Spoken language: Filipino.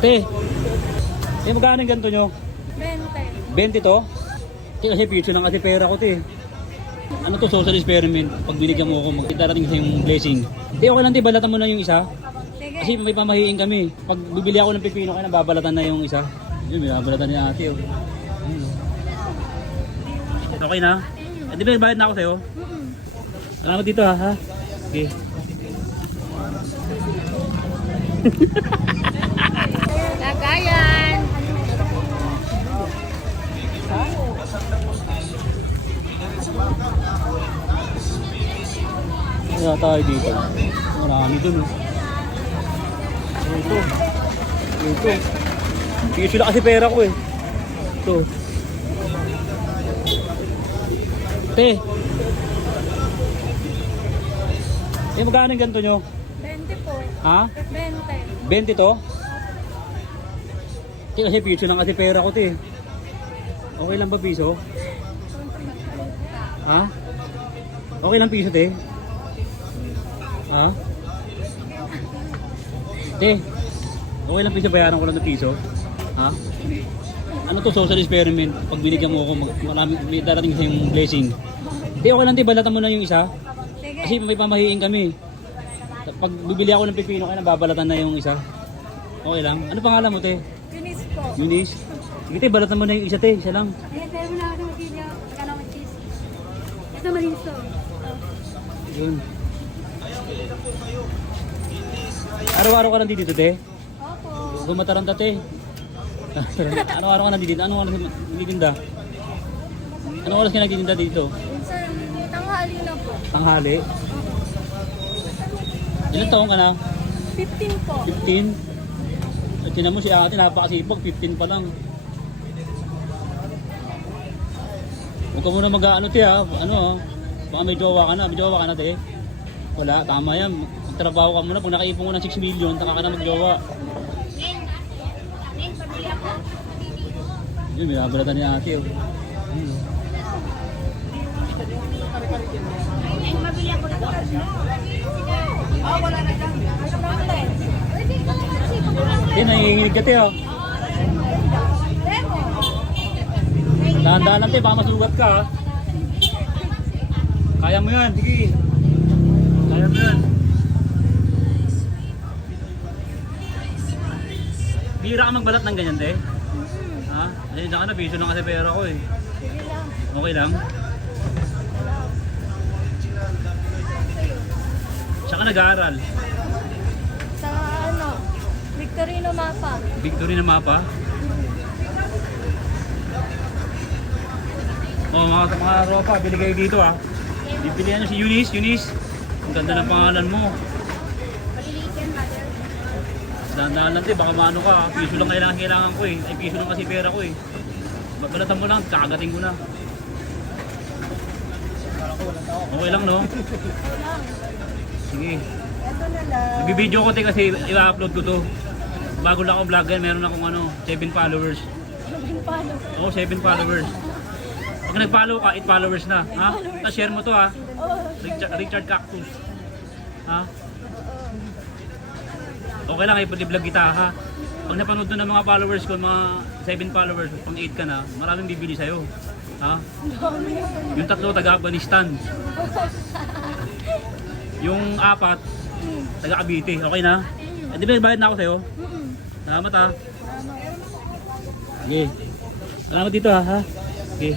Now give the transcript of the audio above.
Te, magkano yung ganito nyo? 20. 20 to? Kasi future lang kasi pera ko, te. Ano to, social experiment? Pag binigyan mo ako, magdarating sa yung blessing. Te, okay lang, te, balatan mo na yung isa. Sige. Kasi may pamahiin kami. Pag bibili ako ng pipino kayo, babalatan na yung isa. Yun, may babalatan ni ate, oh. Okay na? Eh, di ba bayad na ako sa'yo? Salamat dito, ha? Okay. Lagayan. Kaya tayo dito. Marami dun, oh. Ito. Ito. Issue lang kasi pera ko, eh. Ito. Te. Magkano yung ganito nyo? 20 po. Ha? 20. 20 to? Kasi piso lang kasi pera ko, te. Okay lang ba piso? Ha? Okay lang piso, te? Ha? Te, okay lang piso, bayaran ko lang ng piso? Ha? Ano to, social experiment? Pag binigyan mo ako, may darating sa yung blessing. Te, okay lang, te, balatan mo na yung isa. Sige. Kasi may pamahiin kami. Pag bibili ako ng pipino kayo, babalatan na yung isa. Okay lang. Ano pangalan mo, te? Eunice po. Eunice? Sige, te, balatan mo na yung isa, te. Isa lang. Ayan, tayo mo na ako ng magiging. Magkano ng cheese. Ito malinis to. Yun. Araw-araw ka nandito, te? Opo. Gumataranta, te. Araw-araw ka nandito. Anong oras nagtitinda? Anong oras ka nagtitinda dito? Minsan, tanghali na po. Tanghali? Ilan taon ka na? 15 po. 15? At tinan mo si ate, napakasipag. 15 pa lang. Huwag ka muna mag-ano, te, ha? Ano, ha? Baka may jowa ka na. May jowa ka na, te? Wala, tama yan. Magtrabaho ka muna. Pag nakaipon ko ng 6 million, taka ka na mag-jowa. Yun, may babalatan ni ate, oh. Te, nanginginig ka, te, oh. Dahan-dahan lang, te, baka masugat ka, ha. Kaya mo yan, sige. Kaya mo yan. Bira ka magbalat ng ganyan, te? Ha? Kasi dyan ka na, piso lang kasi pera ko, eh. Sige lang. Okay lang? Tsaka nag-aaral. Sa ano, Victorino Mapa. Victory na mapa. Oh, mga ropa, bili kayo dito, ha. Bibilihan nyo si Eunice. Eunice, ang ganda ng pangalan mo. Dahan-dahan lang, te, baka maano ka, ha. Piso lang kailangan ko, eh. Ay, piso lang kasi pera ko, eh. Balatan mo lang, kakagating ko na. Okay lang, no? Sige. Ito na lang. Nagbibideo ko, te, kasi i-upload ko to. Bago lang ako vlogger, meron akong 7 followers. Paano? Oo, 7 followers. Pag nag-follow ka, 8 followers na. Ha? Tapos share mo to, ha? Richard Cactus. Ha? Okay lang, i-vlog kita, ha? Pag napanood doon ng mga followers ko, mga 7 followers, pang 8 ka na, maraming bibili sa'yo. Ha? Yung 3 taga-Afghanistan. Yung 4, taga-Cavite. Okay na? Eh, di ba bayad na ako sa'yo? Salamat, ha? Sige. Salamat dito, ha? Sige.